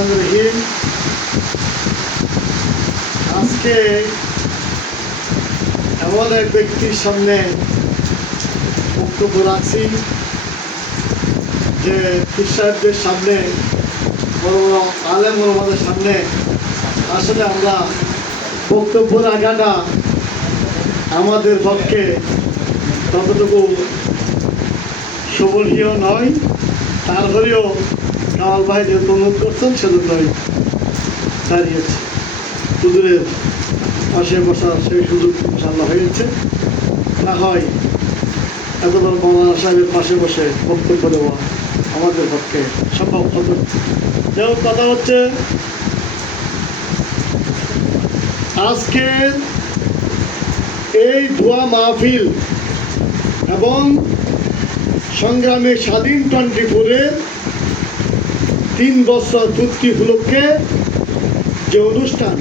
রহমানির রহিম। আজকে এমন এক ব্যক্তির সামনে বক্তব্য রাখছি যে পীর সাহেবদের সামনে, বড় বড় আলেম ওলামাদের সামনে আসলে আমরা বক্তব্য রাখাটা আমাদের পক্ষে ততটুকু শোভনীয় নয়। তারপরেও কামাল ভাই যে অনুরোধ করছেন সেজন্যই দাঁড়িয়েছে। হুজুরের পাশে বসার সেই সুযোগ ইনশাল্লাহ হয়েছে। না হয় এতবার মৌলানা সাহেবের পাশে বসে বক্তব্য দেওয়া আমাদের পক্ষে সম্ভব হতো। যেমন কথা হচ্ছে, আজকের এই দোয়া মাহফিল এবং সংগ্রামে স্বাধীন 24-এর 3 বছর পূর্তি উপলক্ষে যে অনুষ্ঠান,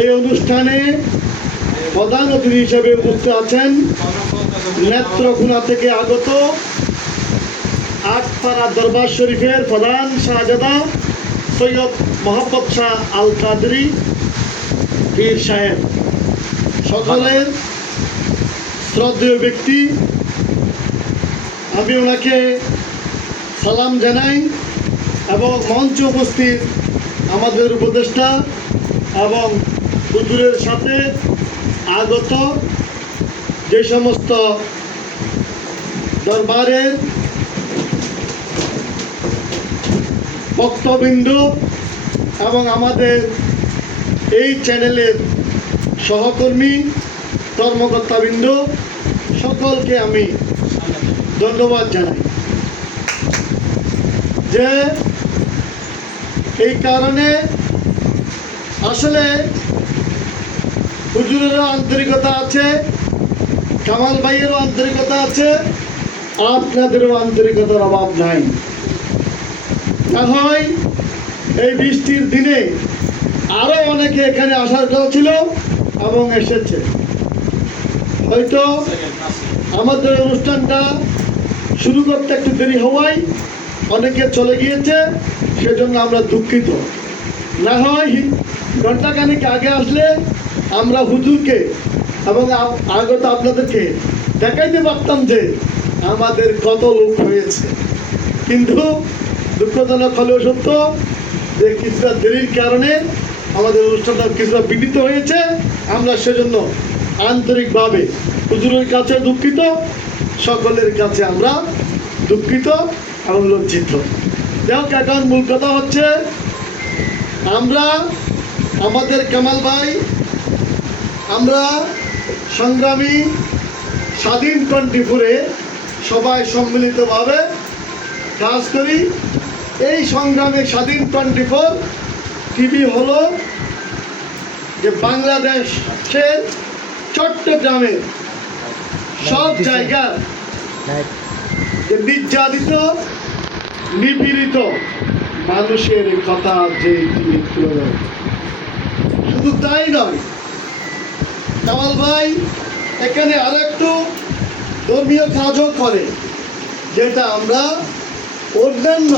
এই অনুষ্ঠানে প্রধান অতিথি হিসেবে উপস্থিত আছেন নেত্রকোনা থেকে আগত আটপাড়া দরবার শরীফের প্রধান শাহজাদা সৈয়দ মোহাম্মদ শাহ আল কাদরি পীর সাহেব, সকলের শ্রদ্ধেয় ব্যক্তি। আমি ওনাকে সালাম জানাই এবং মঞ্চে উপস্থিত আমাদের উপদেষ্টা এবং হুজুরের সাথে আগত যে সমস্ত দরবারের ভক্তবৃন্দ এবং আমাদের এই চ্যানেলের সহকর্মী কর্মকর্তাবৃন্দ, সকলকে আমি ধন্যবাদ জানাই যে এই কারণে আসলে হুজুরেরও আন্তরিকতা আছে, কামাল ভাইয়েরও আন্তরিকতা আছে, আপনাদেরও আন্তরিকতার অভাব নাই। না হয় এই বৃষ্টির দিনে আরো অনেকে এখানে আসার কথা ছিল এবং এসেছে। হয়তো আমাদের অনুষ্ঠানটা শুরু করতে একটু দেরি হওয়ায় অনেকে চলে গিয়েছে, সেজন্য আমরা দুঃখিত। না হয় ঘন্টাখানেক আগে আসলে আমরা হুজুরকে এবং আগত আপনাদেরকে দেখাইতে পারতাম যে আমাদের কত লোক হয়েছে। কিন্তু দুঃখজনক হলেও সত্য যে কিছুটা দেরির কারণে আমাদের অনুষ্ঠানটা কিছুটা বিঘ্নিত হয়েছে। আমরা সেজন্য আন্তরিকভাবে হুজুরের কাছে দুঃখিত, সকলের কাছে আমরা দুঃখিত এবং লজ্জিত। যাই হোক, এখন মূল কথা হচ্ছে, আমরা আমাদের কামাল ভাই, আমরা সংগ্রামী স্বাধীন 24-এ সবাই সম্মিলিতভাবে কাজ করি। এই সংগ্রামে স্বাধীন 24 টিভি হলো যে বাংলাদেশের চট্টগ্রামের সব জায়গার যে নির্যাতিত নিপীড়িত মানুষের কথা যে টিভি তুলে ধরে। শুধু তাই নয়, কামাল ভাই এখানে আরেকটু ধর্মীয় কাজও করে, যেটা আমরা অন্যান্য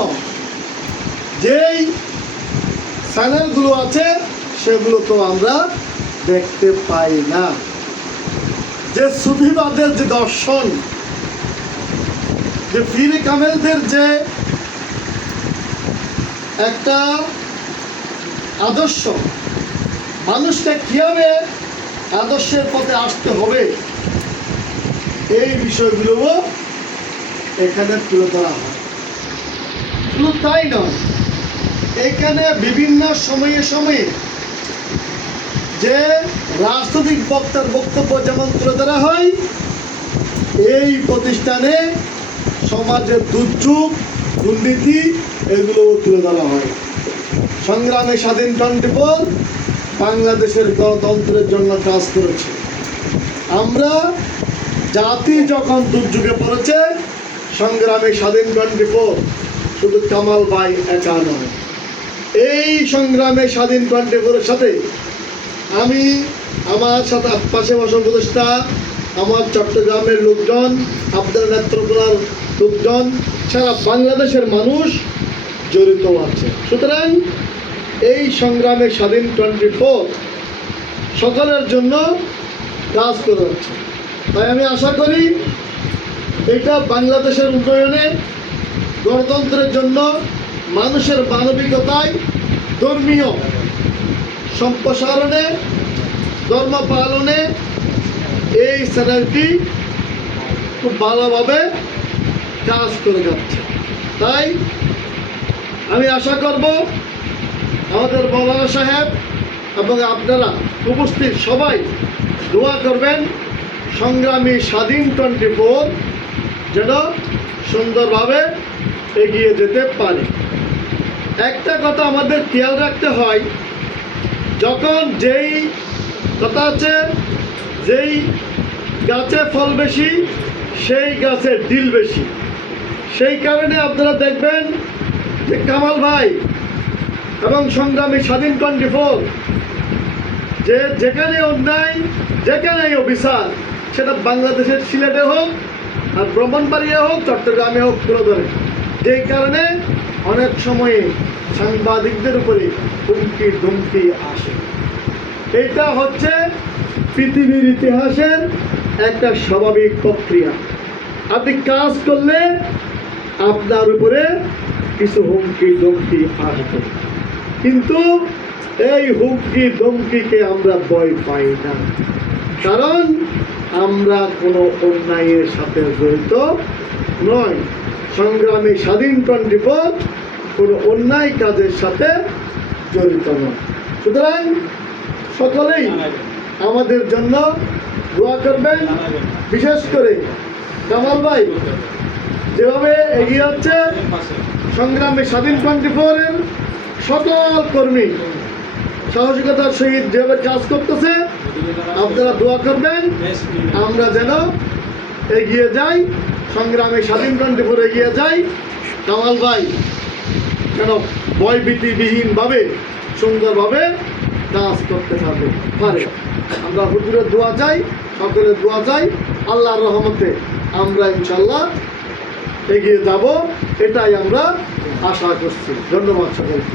যেই চ্যানেলগুলো আছে সেগুলো তো আমরা দেখতে পাই না। যে সুফিবাদের যে দর্শন, যে পীর কামেলদের যে একটা আদর্শ, মানুষকে কিভাবে আদর্শের পথে আসতে হবে, এই বিষয়গুলোও এখানে তুলে ধরা হয়। শুধু তাই নয়, এখানে বিভিন্ন সময়ে সময়ে যে রাজনৈতিক বক্তার বক্তব্য যেমন তুলে ধরা হয়, এই প্রতিষ্ঠানে সমাজের দুর্যোগ, দুর্নীতি এগুলোও তুলে ধরা হয়। সংগ্রামে স্বাধীন 24 বাংলাদেশের গণতন্ত্রের জন্য কাজ করেছে। আমরা জাতি যখন দুর্যোগে পড়েছে, সংগ্রামে স্বাধীন 24 শুধু কামাল ভাই একা নয়। এই সংগ্রামে স্বাধীন 24-এর সাথে আমি, আমার সাথে পাশে বসা উপদেষ্টা, আমার চট্টগ্রামের লোকজন, আপনার নেত্রকোনার লোকজন, সারা বাংলাদেশের মানুষ জড়িত আছে। সুতরাং এই সংগ্রামে স্বাধীন 24 সকলের জন্য কাজ করে যাচ্ছে। তাই আমি আশা করি এটা বাংলাদেশের উন্নয়নে, গণতন্ত্রের জন্য, মানুষের মানবিকতায়, ধর্মীয় সম্প্রসারণে, ধর্ম পালনে এই চ্যানেলটি খুব ভালোভাবে কাজ করে যাচ্ছে। তাই আমি আশা করব আমাদের মৌলানা সাহেব এবং আপনারা উপস্থিত সবাই দোয়া করবেন সংগ্রামী স্বাধীন 24 যেন সুন্দরভাবে এগিয়ে যেতে পারে। একটা কথা আমাদের খেয়াল রাখতে হয়, যখন যেই কথা আছে, যেই গাছে ফল বেশি সেই গাছে ডিল বেশি। সেই কারণে আপনারা দেখবেন যে কামাল ভাই এবং সংগ্রামী স্বাধীন 24 যে যেখানে অন্যায়, যেখানেই অবিচার, সেটা বাংলাদেশের সিলেটে হোক আর ব্রাহ্মণবাড়িয়া হোক, চট্টগ্রামে হোক, তুলে ধরে। যেই কারণে অনেক সময়ে সাংবাদিকদের উপরে হুমকি ধুমকি আসে। এটা হচ্ছে পৃথিবীর ইতিহাসের একটা স্বাভাবিক প্রক্রিয়া। আপনি কাজ করলে আপনার উপরে কিছু হুমকি ধমকি আসবে, কিন্তু এই হুমকি ধমকিকে আমরা ভয় পাই না, কারণ আমরা কোনো অন্যায়ের সাথে জড়িত নয়। সংগ্রামী স্বাধীন 24 কোনো অন্যায় কাজের সাথে জড়িত নয়। সুতরাং সকলেই আমাদের জন্য দোয়া করবেন। বিশেষ করে কামাল ভাই যেভাবে এগিয়ে হচ্ছে, সংগ্রামী স্বাধীন 24-এর সকল কর্মী সাহসিকতার সহিত যেভাবে কাজ করতেছে, আপনারা দোয়া করবেন আমরা যেন এগিয়ে যাই, সংগ্রামী স্বাধীন 24 এগিয়ে যাই। কামাল ভাই যেন ভয়ভীতিবিহীনভাবে সুন্দরভাবে কাজ করতে পারে। আমরা হুজুরের দোয়া চাই, সকলের দোয়া চাই। আল্লাহর রহমতে আমরা ইনশাল্লাহ এগিয়ে যাব, এটাই আমরা আশা করছি। ধন্যবাদ সকলকে।